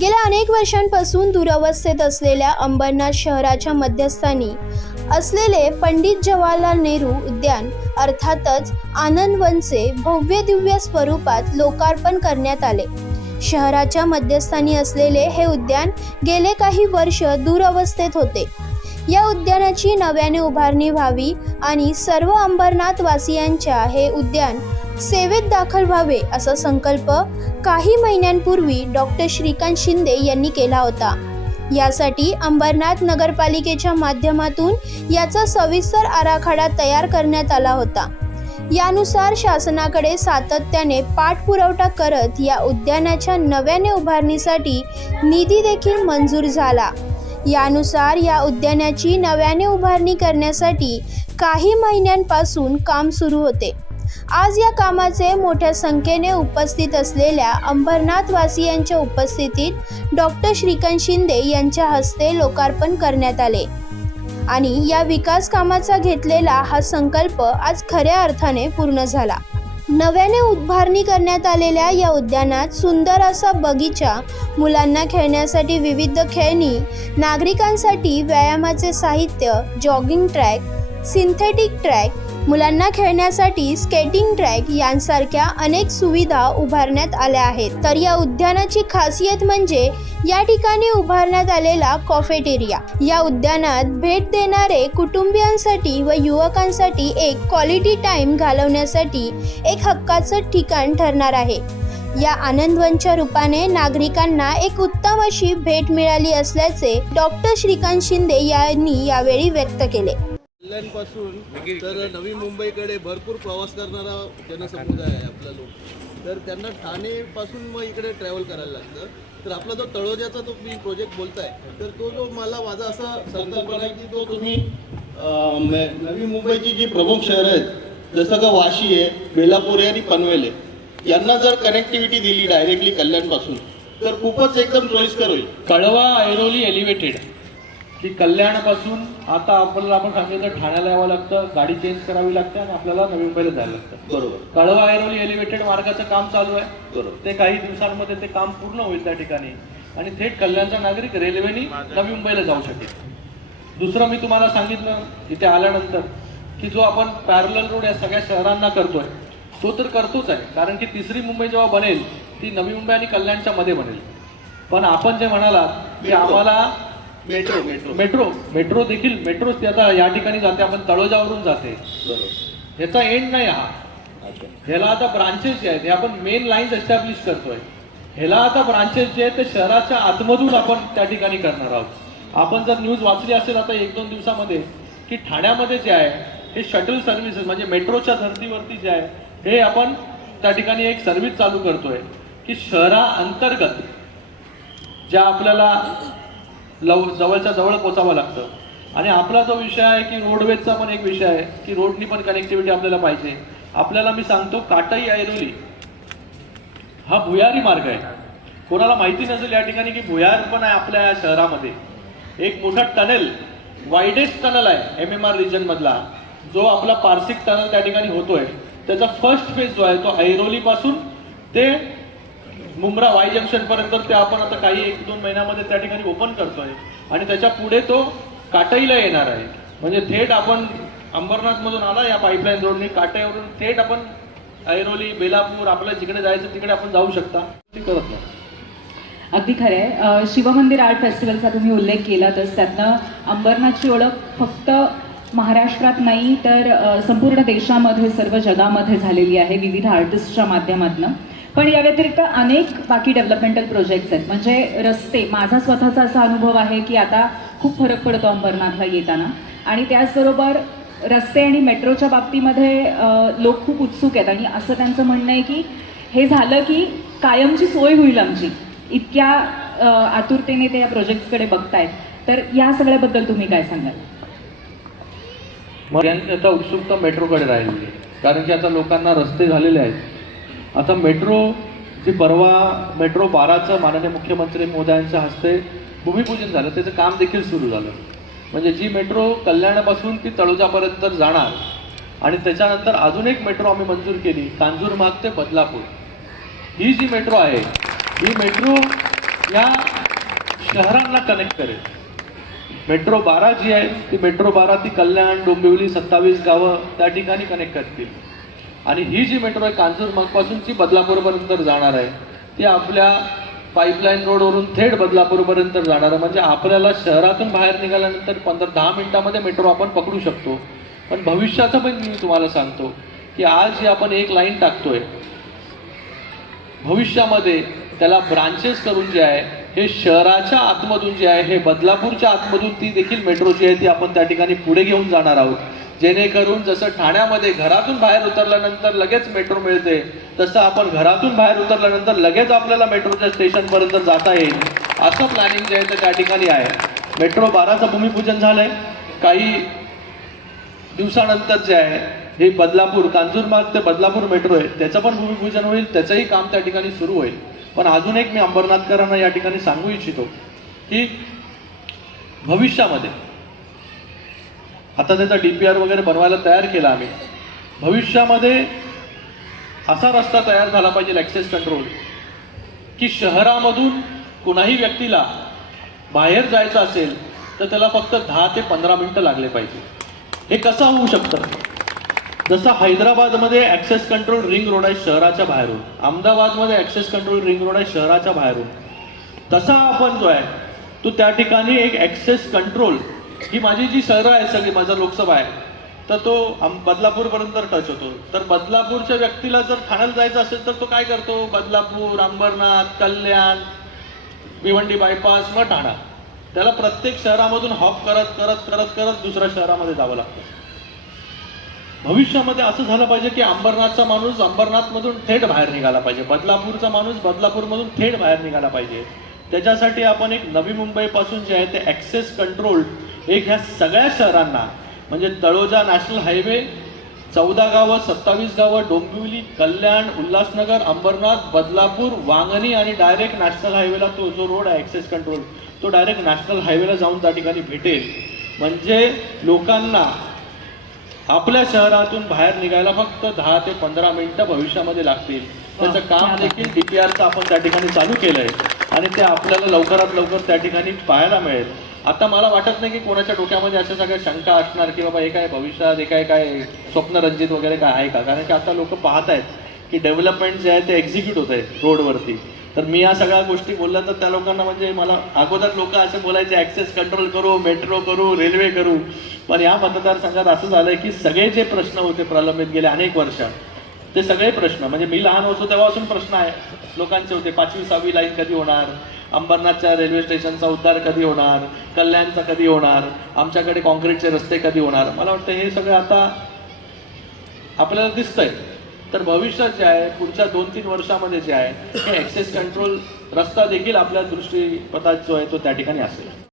गेल्या अनेक वर्षांपासून दुरावस्थेत असलेल्या अंबरनाथ शहराच्या मध्यस्थानी असलेले पंडित जवाहरलाल नेहरू उद्यान अर्थातच आनंदवनचे भव्य दिव्य स्वरूपात लोकार्पण करण्यात आले. शहराच्या मध्यस्थानी असलेले हे उद्यान गेले काही वर्ष दुरवस्थेत होते. या उद्यानाची नव्याने उभारणी व्हावी आणि सर्व अंबरनाथ वासियांच्या हे उद्यान सेवेत दाखल व्हावे असा संकल्प काही महिन्यांपूर्वी डॉक्टर श्रीकांत शिंदे यांनी केला होता. यासाठी अंबरनाथ नगरपालिकेच्या माध्यमातून याचा सविस्तर आराखडा तयार करण्यात आला होता. यानुसार शासनाकडे सातत्याने पाठपुरवठा करत या उद्यानाच्या नव्याने उभारणीसाठी निधी देखील मंजूर झाला. यानुसार या उद्यानाची नव्याने उभारणी करण्यासाठी काही महिन्यांपासून काम सुरू होते. आज या कामाचे मोठ्या संख्येने उपस्थित असलेल्या अंबरनाथवासियांच्या उपस्थितीत डॉक्टर श्रीकांत शिंदे यांच्या हस्ते लोकार्पण करण्यात आले. आणि या विकास कामाचा घेतलेला हा संकल्प आज खऱ्या अर्थाने पूर्ण झाला. नव्याने उद्भारणी करण्यात आलेल्या या उद्यानात सुंदर असा बगीचा मुलांना खेळण्यासाठी विविध खेळणी नागरिकांसाठी व्यायामाचे साहित्य जॉगिंग ट्रॅक सिंथेटिक ट्रॅक मुलांना खेळण्यासाठी स्केटिंग ट्रॅक यांसारख्या अनेक सुविधा उभारण्यात आल्या आहेत. तर या उद्यानाची खासियत म्हणजे या ठिकाणी उभारण्यात आलेला कॉफेटेरिया. या उद्यानात भेट देणारे कुटुंबियांसाठी व युवकांसाठी एक क्वालिटी टाइम घालवण्यासाठी एक हक्काचं ठिकाण ठरणार आहे. या आनंदवनच्या रूपाने नागरिकांना एक उत्तम अशी भेट मिळाली असल्याचे डॉक्टर श्रीकांत शिंदे यांनी यावेळी व्यक्त केले. कल्याणपासून तर नवी मुंबईकडे भरपूर प्रवास करणारा जनसमुदाय आहे आपला लोक. तर त्यांना ठाणेपासून मग इकडे ट्रॅव्हल करायला लागतं. तर आपला जो तळोजाचा तो मी प्रोजेक्ट बोलताय तर तो जो मला माझा असा संकल्पना आहे की तो तुम्ही नवी मुंबईची जी प्रमुख शहरं आहेत जसं का वाशी आहे बेलापूर आहे आणि पनवेल आहे यांना जर कनेक्टिव्हिटी दिली डायरेक्टली कल्याणपासून तर खूपच एकदम सोयीस्कर होईल. कळवा ऐरोली एलिव्हेटेड की कल्याणपासून आता आपल्याला आपण सांगितलं ठाण्याला यावं लागतं गाडी चेंज करावी लागते आणि आपल्याला नवी मुंबईला जायला लागतं. बरोबर. कळवा ऐरोली एलिव्हेटेड मार्गाचं काम चालू आहे. बरोबर. ते काही दिवसांमध्ये ते काम पूर्ण होईल त्या ठिकाणी. आणि थेट कल्याणचा नागरिक रेल्वेने नवी मुंबईला जाऊ शकेल. दुसरं मी तुम्हाला सांगितलं इथे आल्यानंतर की जो आपण पॅरल रोड या सगळ्या शहरांना करतोय तो तर करतोच आहे. कारण की तिसरी मुंबई जेव्हा बनेल ती नवी मुंबई आणि कल्याणच्या मध्ये बनेल. पण आपण जे म्हणालात की. आम्हाला मेट्रो मेट्रो. मेट्रो. मेट्रो देखील मेट्रो आता या ठिकाणी जाते आपण तळोजावरून जाते. बरोबर. ह्याचा एंड नाही हा. ह्याला आता ब्रांचेस जे आहेत हे आपण मेन लाईन्स एस्टॅब्लिश करतोय. ह्याला आता ब्रांचेस जे आहेत ते शहराच्या आतमधून आपण त्या ठिकाणी करणार आहोत. आपण जर न्यूज वाचली असेल आता एक दोन दिवसामध्ये की ठाण्यामध्ये जे आहे हे शटल सर्व्हिसेस म्हणजे मेट्रोच्या धर्तीवरती जे आहे हे आपण त्या ठिकाणी एक सर्व्हिस चालू करतोय की शहरा अंतर्गत ज्या आपल्याला लव जवळच्या जवळ पोचावं लागतं. आणि आपला जो विषय आहे की रोडवेजचा पण एक विषय आहे की रोडनी पण कनेक्टिव्हिटी आपल्याला पाहिजे. आपल्याला मी सांगतो काटई ऐरोली हा भुयारी मार्ग आहे. कोणाला माहिती नसेल या ठिकाणी की भुयार पण आहे आपल्या या शहरामध्ये. एक मोठा टनेल वाईडेस्ट टनल आहे एम एम आर रिजनमधला जो आपला पार्सिक टनल त्या ठिकाणी होतोय. त्याचा फर्स्ट फेज जो आहे तो ऐरोलीपासून ते मुंब्रा वाय जंक्शन पर्यंत ते आपण आता काही एक दोन महिन्यामध्ये त्या ठिकाणी ओपन करतोय. आणि त्याच्या पुढे तो काटईला येणार आहे. म्हणजे थेट आपण अंबरनाथ मधून आला या पाईपलाईन रोडने काटईवरून थेट आपण ऐरोली बेलापूर आपल्या जिकडे जायचं तिकडे आपण जाऊ शकता. ते करत नाही. अगदी खरं आहे. शिवमंदिर आर्ट फेस्टिवलचा तुम्ही उल्लेख केला तर त्यातनं अंबरनाथची ओळख फक्त महाराष्ट्रात नाही तर संपूर्ण देशामध्ये सर्व जगामध्ये झालेली आहे विविध आर्टिस्टच्या माध्यमातून. पण या व्यतिरिक्त अनेक बाकी डेव्हलपमेंटल प्रोजेक्ट्स आहेत. म्हणजे रस्ते माझा स्वतःचा असा अनुभव आहे की आता खूप फरक पडतो अंबरनाथला येताना. आणि त्याचबरोबर रस्ते आणि मेट्रोच्या बाबतीमध्ये लोक खूप उत्सुक आहेत. आणि असं त्यांचं म्हणणं आहे की हे झालं की कायमची सोय होईल आमची. इतक्या आतुरतेने ते या प्रोजेक्ट्सकडे बघतायत. तर या सगळ्याबद्दल तुम्ही काय सांगाल? मग यांची उत्सुकता मेट्रोकडे राहिली कारण की आता लोकांना रस्ते झालेले आहेत. आता मेट्रो जी परवा मेट्रो बाराचं माननीय मुख्यमंत्री मोदयांच्या हस्ते भूमिपूजन झालं त्याचं काम देखील सुरू झालं. म्हणजे जी मेट्रो कल्याणापासून ती तळोजापर्यंत जाणार आणि त्याच्यानंतर अजून एक मेट्रो आम्ही मंजूर केली कांजूरमार्ग ते बदलापूर. ही जी मेट्रो आहे ही मेट्रो या शहरांना कनेक्ट करेल. मेट्रो बारा जी आहे ती मेट्रो बारा ती कल्याण डोंबिवली सत्तावीस गावं त्या ठिकाणी कनेक्ट करतील. आणि ही जी मेट्रो आहे कांजूरमार्गपासून जी बदलापूरपर्यंत जाणार आहे. ती आपल्या पाईपलाईन रोडवरून थेट बदलापूरपर्यंत जाणार आहे. म्हणजे आपल्याला शहरातून बाहेर निघाल्यानंतर पंधरा दहा मिनटामध्ये मेट्रो आपण पकडू शकतो. पण भविष्याचं पण मी तुम्हाला सांगतो की आज जी आपण एक लाईन टाकतोय. भविष्यामध्ये त्याला ब्रांचेस करून जे आहे हे शहराच्या आतमधून जे आहे हे बदलापूरच्या आतमधून ती देखील मेट्रो जी आहे ती आपण त्या ठिकाणी पुढे घेऊन जाणार आहोत. जेणेकरून जसं ठाण्यामध्ये घरातून बाहेर उतरल्यानंतर लगेच मेट्रो मिळते तसं आपण घरातून बाहेर उतरल्यानंतर लगेच आपल्याला मेट्रोच्या स्टेशनपर्यंत जाता येईल असं प्लॅनिंग जे आहे ते त्या ठिकाणी आहे. मेट्रो बाराचं भूमिपूजन झालंय. काही दिवसानंतर जे आहे हे बदलापूर कांजूरमार्ग ते बदलापूर मेट्रो आहे त्याचं पण भूमिपूजन होईल त्याचंही काम त्या ठिकाणी सुरू होईल. पण अजून एक मी अंबरनाथकरांना या ठिकाणी सांगू इच्छितो की भविष्यामध्ये आता त्याचा डी पी आर वगैरे बनवायला तयार केला आम्ही. भविष्यामध्ये असा रस्ता तयार झाला पाहिजे ॲक्सेस कंट्रोल की शहरामधून कुणाही व्यक्तीला बाहेर जायचं असेल तर त्याला फक्त दहा ते पंधरा मिनटं लागले पाहिजे. हे कसं होऊ शकतं? जसं हैदराबादमध्ये ॲक्सेस कंट्रोल रिंग रोड आहे शहराच्या बाहेरून. अहमदाबादमध्ये ॲक्सेस कंट्रोल रिंग रोड आहे शहराच्या बाहेरून. तसा आपण जो आहे तो त्या ठिकाणी एक ॲक्सेस कंट्रोल ही माझी जी शहरं आहे सगळी माझा लोकसभा आहे तर तो आम- बदलापूरपर्यंत टच होतो. तर बदलापूरच्या व्यक्तीला जर ठाण्याला जायचं असेल तर तो काय करतो? बदलापूर अंबरनाथ कल्याण भिवंडी बायपास मग ठाणा. त्याला प्रत्येक शहरामधून हॉप करत करत करत करत दुसऱ्या शहरामध्ये जावं लागतं. भविष्यामध्ये असं झालं पाहिजे की अंबरनाथचा माणूस अंबरनाथमधून थेट बाहेर निघाला पाहिजे. बदलापूरचा माणूस बदलापूरमधून थेट बाहेर निघाला पाहिजे. त्याच्यासाठी आपण एक नवी मुंबईपासून जे आहे ते ॲक्सेस कंट्रोल एक ह्या सगळ्या शहरांना म्हणजे तळोजा नॅशनल हायवे चौदा गावं सत्तावीस गावं डोंबिवली कल्याण उल्हासनगर अंबरनाथ बदलापूर वांगणी आणि डायरेक्ट नॅशनल हायवेला तो जो रोड आहे ॲक्सेस कंट्रोल तो डायरेक्ट नॅशनल हायवेला जाऊन त्या ठिकाणी भेटेल. म्हणजे लोकांना आपल्या शहरातून बाहेर निघायला फक्त दहा ते पंधरा मिनिटं भविष्यामध्ये लागतील. त्याचं काम देखील डीपीआरचं आपण त्या ठिकाणी चालू केलंय. आणि ते आपल्याला लवकरात लवकर त्या ठिकाणी पाहायला मिळेल. आता मला वाटत नाही की कोणाच्या डोक्यामध्ये अशा सगळ्या शंका असणार की बाबा हे काय भविष्यात हे काय काय स्वप्नरंजित वगैरे काय आहे का? कारण की आता लोक पाहत आहेत की डेव्हलपमेंट जे आहे ते एक्झिक्यूट होत आहे रोडवरती तर मी या सगळ्या गोष्टी बोलल्या तर त्या लोकांना म्हणजे मला अगोदर लोक असे बोलायचे ॲक्सेस कंट्रोल करू मेट्रो करू रेल्वे करू. पण या मतदारसंघात असं झालंय की सगळे जे प्रश्न होते प्रलंबित गेले अनेक वर्षात ते सगळे प्रश्न म्हणजे मी लहान होतो तेव्हापासून प्रश्न आहे. लोकांचे होते पाचवी सहावी लाईन कधी होणार? अंबरनाथच्या रेल्वे स्टेशनचा उद्धार कधी होणार? कल्याणचा कधी होणार? आमच्याकडे कॉन्क्रीटचे रस्ते कधी होणार? मला वाटतं हे सगळं आता आपल्याला दिसतंय. तर भविष्यात जे आहे पुढच्या दोन तीन वर्षामध्ये जे आहे हे ॲक्सेस कंट्रोल रस्ता देखील आपल्या दृष्टीपथात जो आहे तो त्या ठिकाणी असेल.